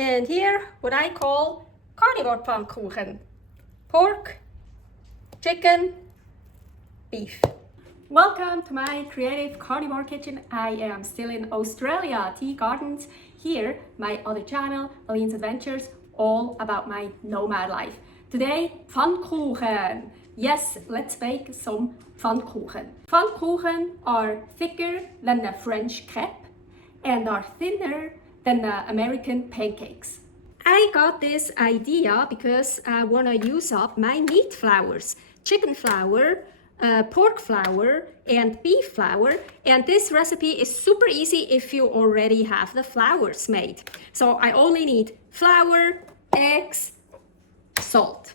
And here, what I call carnivore Pfannkuchen. Pork, chicken, beef. Welcome to my creative carnivore kitchen. I am still in Australia, Tea Gardens. Here, my other channel, Aline's Adventures, all about my nomad life. Today, Pfannkuchen. Yes, let's bake some Pfannkuchen. Pfannkuchen are thicker than the French crepe and are thinner than the American pancakes. I got this idea because I want to use up my meat flours, chicken flour, pork flour and beef flour, and this recipe is super easy if you already have the flours made. So I only need flour, eggs, salt,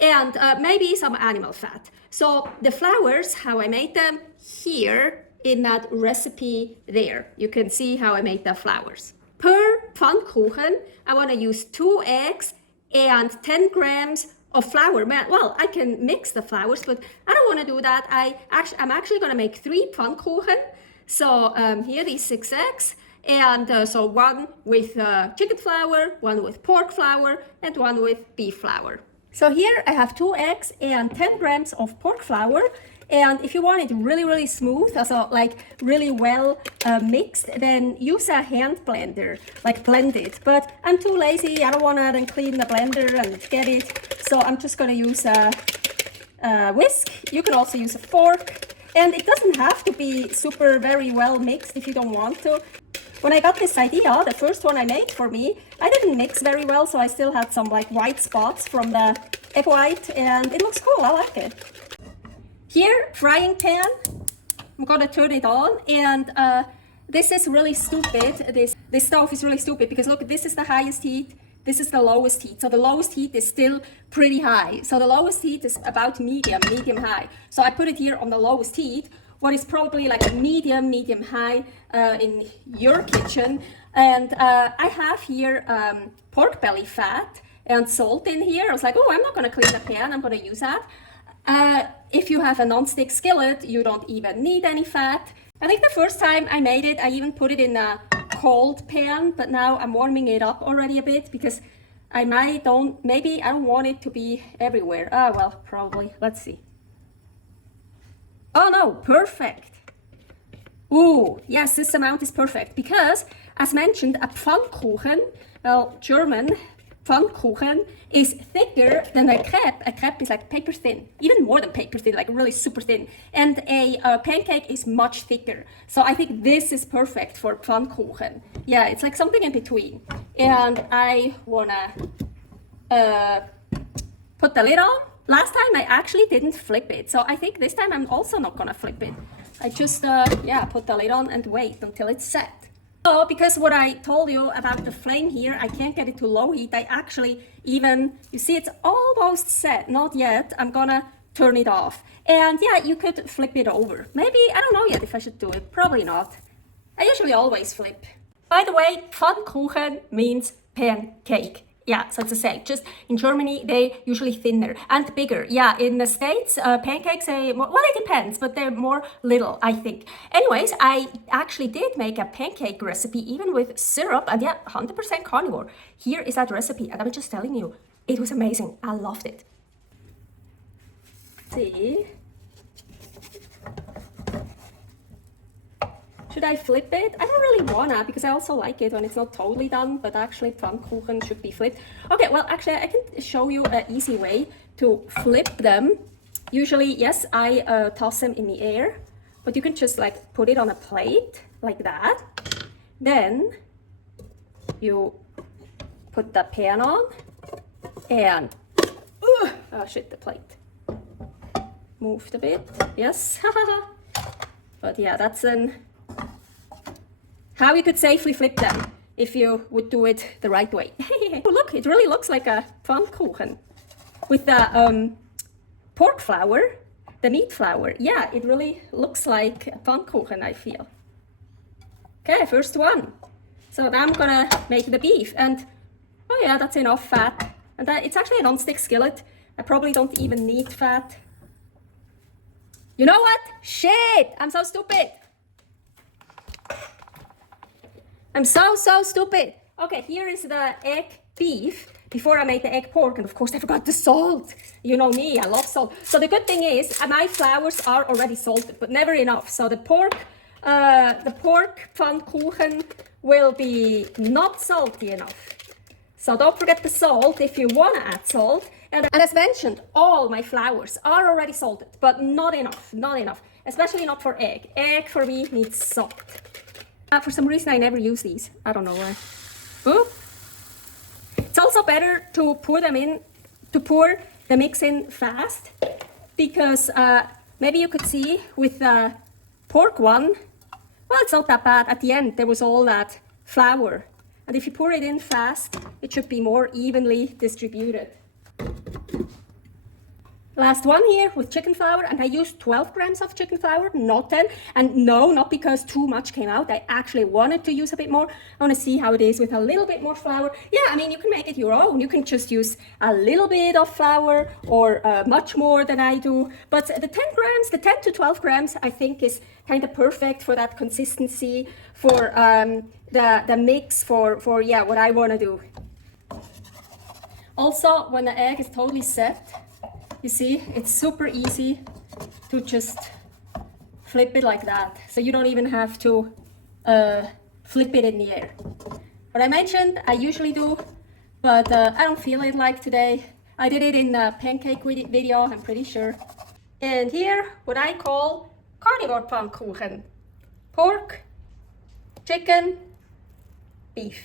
and maybe some animal fat. So the flours, how I made them, here in that recipe there. You can see how I made the flours. Per Pfannkuchen, I want to use 2 eggs and 10 grams of flour. Well, I can mix the flours, but I don't want to do that. I'm actually going to make 3 Pfannkuchen. So here these 6 eggs, and so 1 with chicken flour, 1 with pork flour, and 1 with beef flour. So here I have 2 eggs and 10 grams of pork flour. And if you want it really, really smooth, also like really well mixed, then use a hand blender, like blend it. But I'm too lazy, I don't want to then clean the blender and get it. So I'm just going to use a whisk. You can also use a fork. And it doesn't have to be super very well mixed if you don't want to. When I got this idea, the first one I made for me, I didn't mix very well, so I still had some like white spots from the egg white, and it looks cool, I like it. Here, frying pan, I'm gonna turn it on, and this is really stupid. This stove is really stupid because look, this is the highest heat, this is the lowest heat. So the lowest heat is still pretty high. So the lowest heat is about medium high. So I put it here on the lowest heat, what is probably like a medium high in your kitchen. And I have here pork belly fat and salt in here. I was like, oh, I'm not gonna clean the pan, I'm gonna use that. If you have a non-stick skillet, you don't even need any fat. I think the first time I made it, I even put it in a cold pan, but now I'm warming it up already a bit because maybe I don't want it to be everywhere. Ah, well, probably. Let's see. Oh no, perfect. Ooh, yes, this amount is perfect because, as mentioned, a Pfannkuchen, well, German, Pfannkuchen is thicker than a crepe. A crepe is like paper thin, even more than paper thin, like really super thin. And a pancake is much thicker. So I think this is perfect for Pfannkuchen. Yeah, it's like something in between. And I wanna put the lid on. Last time I actually didn't flip it. So I think this time I'm also not gonna flip it. I just, put the lid on and wait until it's set. So, because what I told you about the flame here, I can't get it to low heat. I actually even, you see it's almost set, not yet. I'm gonna turn it off. And yeah, you could flip it over. Maybe, I don't know yet if I should do it. Probably not. I usually always flip. By the way, Pfannkuchen means pancake. Yeah, so it's the same. Just in Germany, they usually thinner and bigger. Yeah, in the States, pancakes, well, it depends, but they're more little, I think. Anyways, I actually did make a pancake recipe, even with syrup, and yeah, 100% carnivore. Here is that recipe, and I'm just telling you, it was amazing. I loved it. See? Should I flip it? I don't really wanna because I also like it when it's not totally done, but actually Pfannkuchen should be flipped. Okay, well actually I can show you an easy way to flip them. Usually, yes, I toss them in the air, but you can just like put it on a plate like that. Then you put the pan on and, oh shit, the plate. Moved a bit, yes, but yeah, that's how you could safely flip them if you would do it the right way. Oh, look, it really looks like a Pfannkuchen with the pork flour, the meat flour. Yeah, it really looks like a Pfannkuchen, I feel. Okay, first one. So now I'm gonna make the beef, and oh yeah, that's enough fat. And it's actually a non-stick skillet. I probably don't even need fat. You know what? Shit, I'm so stupid. I'm so stupid. Okay, here is the egg beef before I made the egg pork, and of course I forgot the salt. You know me, I love salt. So the good thing is my flours are already salted, but never enough. So the pork Pfannkuchen will be not salty enough. So don't forget the salt if you want to add salt. And as mentioned, all my flours are already salted, but not enough, especially not for egg. Egg for me needs salt. For some reason I never use these. I don't know why. Ooh. It's also better to pour the mix in fast, because maybe you could see with the pork one, well, it's not that bad. At the end there was all that flour, and if you pour it in fast, it should be more evenly distributed. Last one here with chicken flour, and I used 12 grams of chicken flour, not 10. And no, not because too much came out. I actually wanted to use a bit more. I want to see how it is with a little bit more flour. Yeah, I mean, you can make it your own. You can just use a little bit of flour or much more than I do. But the 10 to 12 grams, I think is kind of perfect for that consistency, for the mix, for what I want to do. Also, when the egg is totally set, you see, it's super easy to just flip it like that. So you don't even have to flip it in the air. What I mentioned, I usually do, but I don't feel it like today. I did it in the pancake video, I'm pretty sure. And here, what I call carnivore Pfannkuchen. Pork, chicken, beef.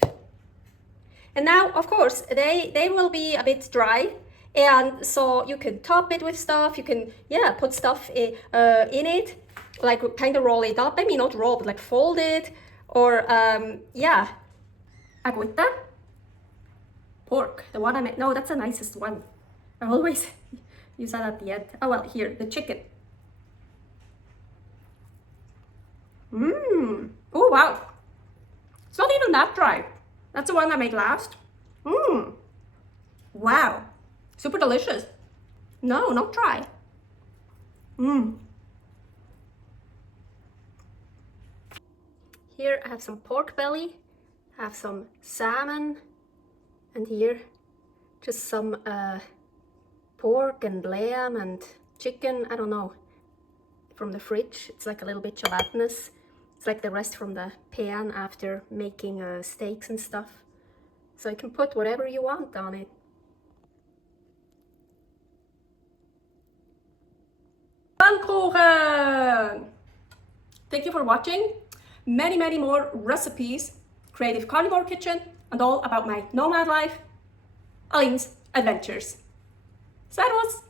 And now, of course, they will be a bit dry. And so you can top it with stuff, you can, put stuff in it, like kind of roll it up. I mean, not roll, but like fold it, or, agüita. Pork, the one I made, no, that's the nicest one. I always use that at the end. Oh, well, here, the chicken. Oh, wow. It's not even that dry. That's the one I made last. Wow. Super delicious. No, not dry. Here I have some pork belly, I have some salmon, and here just some pork and lamb and chicken, I don't know, from the fridge. It's like a little bit gelatinous. It's like the rest from the pan after making steaks and stuff. So you can put whatever you want on it. Pfannkuchen! Thank you for watching. Many more recipes, creative carnivore kitchen, and all about my nomad life, Aline's adventures. Servus!